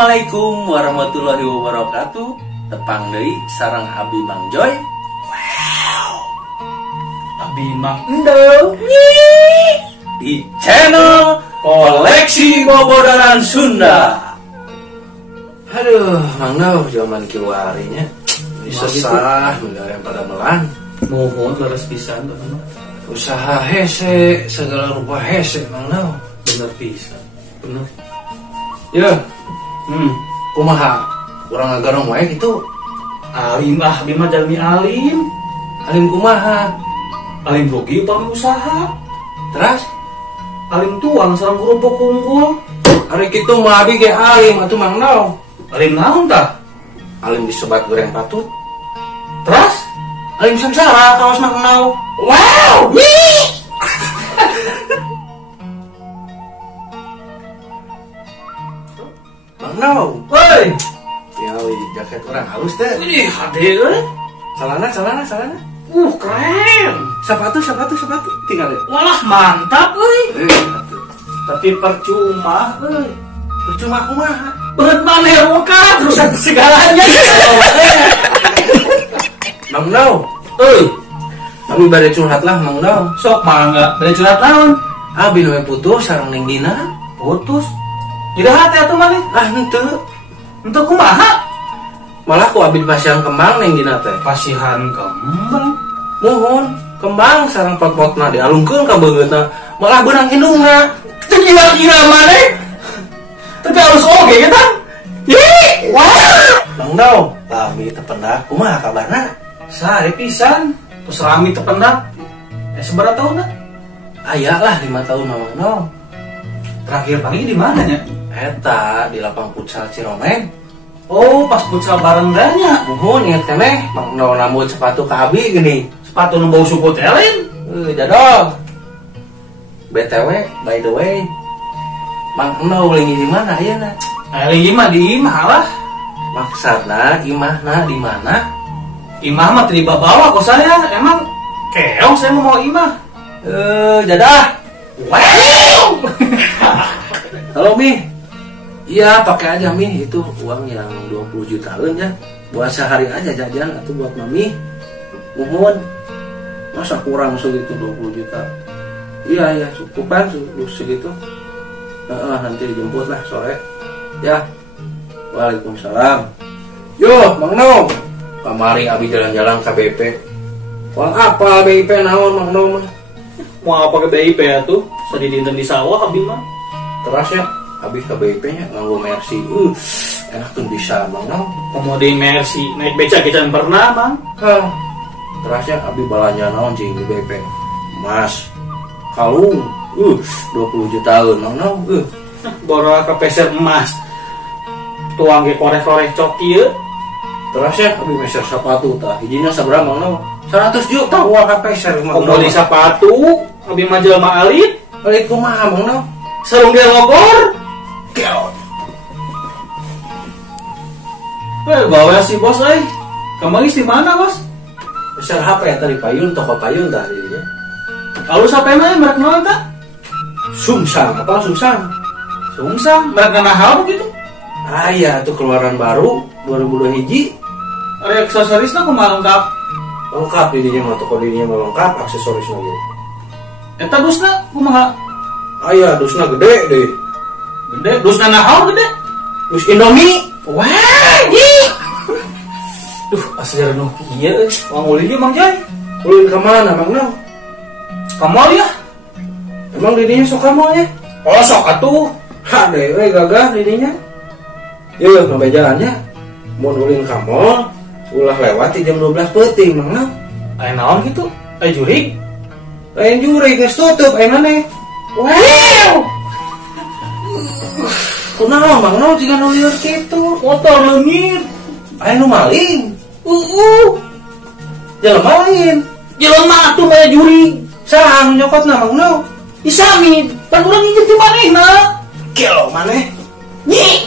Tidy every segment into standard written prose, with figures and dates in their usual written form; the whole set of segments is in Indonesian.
Assalamualaikum warahmatullahi wabarakatuh. Tepang deui sareng Abi Mang Joy. Wow. Abi Mang Endo. Di channel Koleksi Bobodaran Sunda. Aduh, Mang Nau zaman kiwarinya. Bisa sah yang pada melan. Mohon leres pisan tuh. Usaha hese, segala rupa hese Mang Nau. Bener pisan. Bener. Ya. Kumaha? Kurang agarong wae gitu. Alim ah, Abi mah jalmi alim. Alim kumaha? Alim rugi upami usaha. Terus Alim tuang sareng kerupuk unggul. hari kitu mah abi ge alim atuh Mang Nau. Alim naon tah? Alim disebat goreng patut. Terus Alim samsara kaos Mang Nau. wow, Mang Nau. woi. Ya jaket orang halus teh. Ini hade euy. Celana. Keren. Sepatu tinggal ya. Walah mantap euy. Atuh. Tapi percuma euy. Percuma kumaha? Berat maneh rukat rusak segalanya. Mang Nau. Euy, Abi bade curhat lah Mang Nau. sok mangga bade curhat naon? Abi nu putus sareng Ning Dina. Putus. Tidak hati atuh maneh. Ah henteu. Untuk kumaha? Malah ku abi dipasihan kembang Ning Dina teh. Pasihan kembang. Muhun, kembang sareng pot-potna dialungkeun ka beungeutna. Malah beunang hidungna. Teu gila-gila maneh. Tapi harus oge kita. Ih, wah. Mang Nau, abi teu pendak kumaha kabarna? Sare pisan. Terus rami teu pendak. Seberapa tahun dah? Aya lah 5 tahun Mang Nau. Terakhir pagi di mana nya? Eta di lapang futsal Ciromeng. Oh, pas futsal bareng danya. Muhun inget keneh Mang Nau nambut sepatu ka abi geuning. Sepatu nu bau suku telin. Jadol. BTW, by the way, Mang Nau lagi di mana ayeuna? Lagi mah di imah lah. Maksudna imahna di mana? Imah mah tiba bawa kok saya. Emang keong saya mau imah. Jadah. Wow. Halo Mi. Iya, pakai aja Mi, itu uang yang 20 jutaan ya. Buat sehari aja jajan atau buat Mami. Mohon. Masa kurang segitu 20 juta? Iya, cukupan segitu. Nanti dijemput lah sore. Ya. Waalaikumsalam. Yo, Mang Nau. Kamari abi jalan-jalan ke BP. Uang apa BIP naon Mang Nau mah? Mau apa ke BIP ya tuh? Sedih dinten di sawah abi mah. Terus ya, abi ke BIP nya nganggo Mercy. Enak tuh bisa Mang Nau. Komodi Mercy naik beca kita pernah Bang. Terus ya abi balanja naon cing di BP. Mas, kalung 20 jutaan Mang Nau. Bora ke peser emas. Tuang ge korek-korek cok ieu. Terus ya abi meser sepatu tah. Hijina sabaraha Mang Nau? 100 juta uang ka peser Mang Nau. Komodi sepatu, abi mah jelema alit. Alit kumaha Mang Nau? Sarung dia logor. Keot. Bawa si bos euy. Kamu di mana, Bos? Besar HP ya tadi payun, toko payun tadi ya. Lalu sampai mana merek naon tak? Sungsang, apa Sungsang? Sungsang, merek nahal begitu. Iya, itu keluaran baru 2002 hiji. Ada aksesorisnya kumaha lengkap. Lengkap dirinya mah, toko dirinya mah lengkap, aksesorisnya gitu. Eta dusna kumaha? Iya, dusna gede deh. Gede, dusna nahal gede. Dus Indomie. Wah, ih. Duh, asli renu kieu euy. Wang uli Mang Jai. Ulun ke mana Mang Nau? Kamol ya? Emang dirinya sok kamu ya? Oh, sok atuh. Ha deh, gagah dirinya. Yuk, sampai jalannya. Mau ulin ke mall, ulah lewat di jam 12 peuting Mang Nau. Aya naon gitu? Aya jurig? Lain juri geus tutup aya maneh. Wow. Kunaon Mang Nau jiga nu lieur kitu? Motor leungit. Aya nu maling. Jelema lain. Jelema atuh aya jurig. Saha nu nyokotna Mang Nau? Isami, pan urang injek ti manehna. Kelo maneh. Nyi.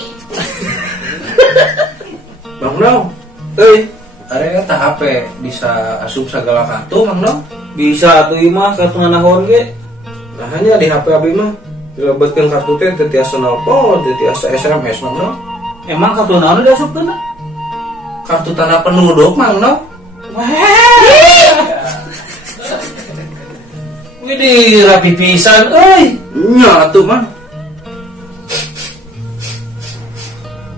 Mang Nau, are eta HP bisa asup segala kartu Mang Nau? Bisa atuh imah kartu nanaon ge. Nah hanya di HP abi mah dilebetkeun kartu teh teu tiasa nelpon, teu tiasa SMS Mang Nau. Emang kartu naon udah asup kena? Kartu tanda penduduk Mang No. Widih rapi pisan euy. Nya atuh Mang.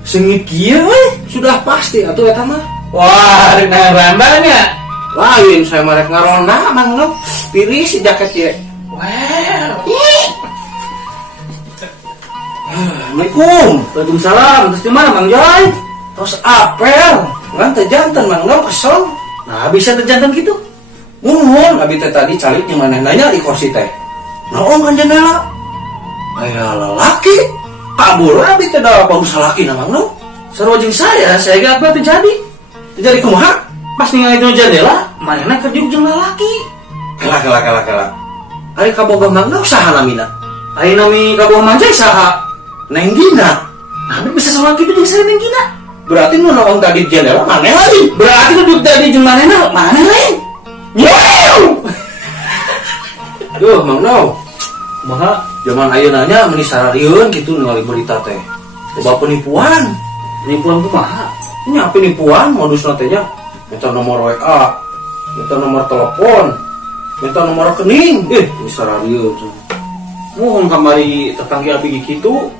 Sengit kieu euy. Sudah pasti atuh eta mah. Wah, rek randanya. Lain saya marek ngaronda Mang No. Piris si jaket ye. Wow. Assalamualaikum. Waalaikumsalam. Terus di mana Mang Joy? Tos apel. Ngan teh janten Mang No kesel. Nah, bisa terjantan gitu. Nuhun abi teh tadi calik jeung maneh nanya di kursi teh. Naon kan jendela? Aya lalaki. Kabur abi teh da bagus salaki na Mang No. Sarua jeung saya gak apa terjadi. Jadi kumaha? Pas ningali itu jendela, manehna keur jeung lalaki. Kela. Ari kaboga Mang No saha namina? Ari nami kaboga manjai saha? Neng Gina. Nah, bisa sama kitu jeung saya Neng Gina. Berarti nu naon tadi di jendela maneh lagi. Berarti nu duduk tadi jeung manehna maneh lain. Duh, Mang No. Kumaha? Zaman ayeuna nya meuni sararieun kitu ningali berita teh. Loba penipuan. Penipuan kumaha? Nya penipuan modusna teh nya minta nomor WA, minta nomor telepon, minta nomor rekening. Ini sararieun. Mohon kamari tetangga abi kitu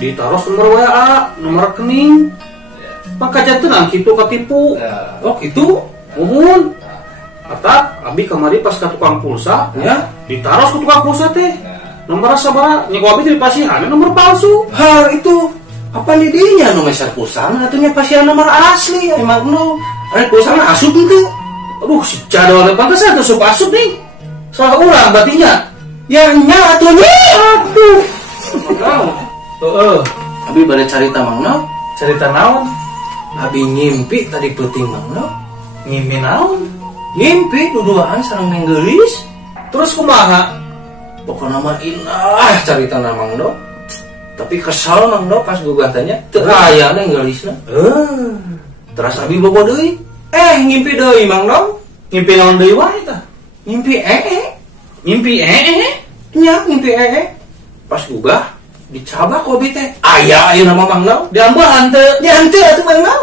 ditaros nomor WA, nomor rekening. Maka jantenan kitu katipu. Oh, kitu. Mohon. Atak abi kamari pas ka tukang pulsa Ya, ditaros ke tukang pulsa teh. Nomor sabaraha? Nya ku abi teh dipasihan nomor palsu. hal itu apa di dinya nu meser pulsana atunya pasien nomor asli emang no. Ari pulsana asup henteu. Aduh, si jadwalnya pantesan teh sup asup nih. Salah urang batinya. Ya nya atunya. Aduh. Mang No. Heeh. Abi bade carita Mang No. Cerita naon? Abi ngimpi tadi peuting Mang No. Ngimpi naon? Ngimpi duduaan sareng Neng Geulis. Terus kumaha? Pokoknya mah inah carita Mang No. Tapi kesal Mang No pas gugah tanya teu aya Neng Geulisna. Terus abi bobo deui. Ngimpi deui Mang No. Ngimpi naon deui wae tah? Ngimpi Ngimpi nya ngimpi pas gugah dicabak kobi teh aya ayeuna mah Mang No. diambil hante. Ya henteu atuh Mang No.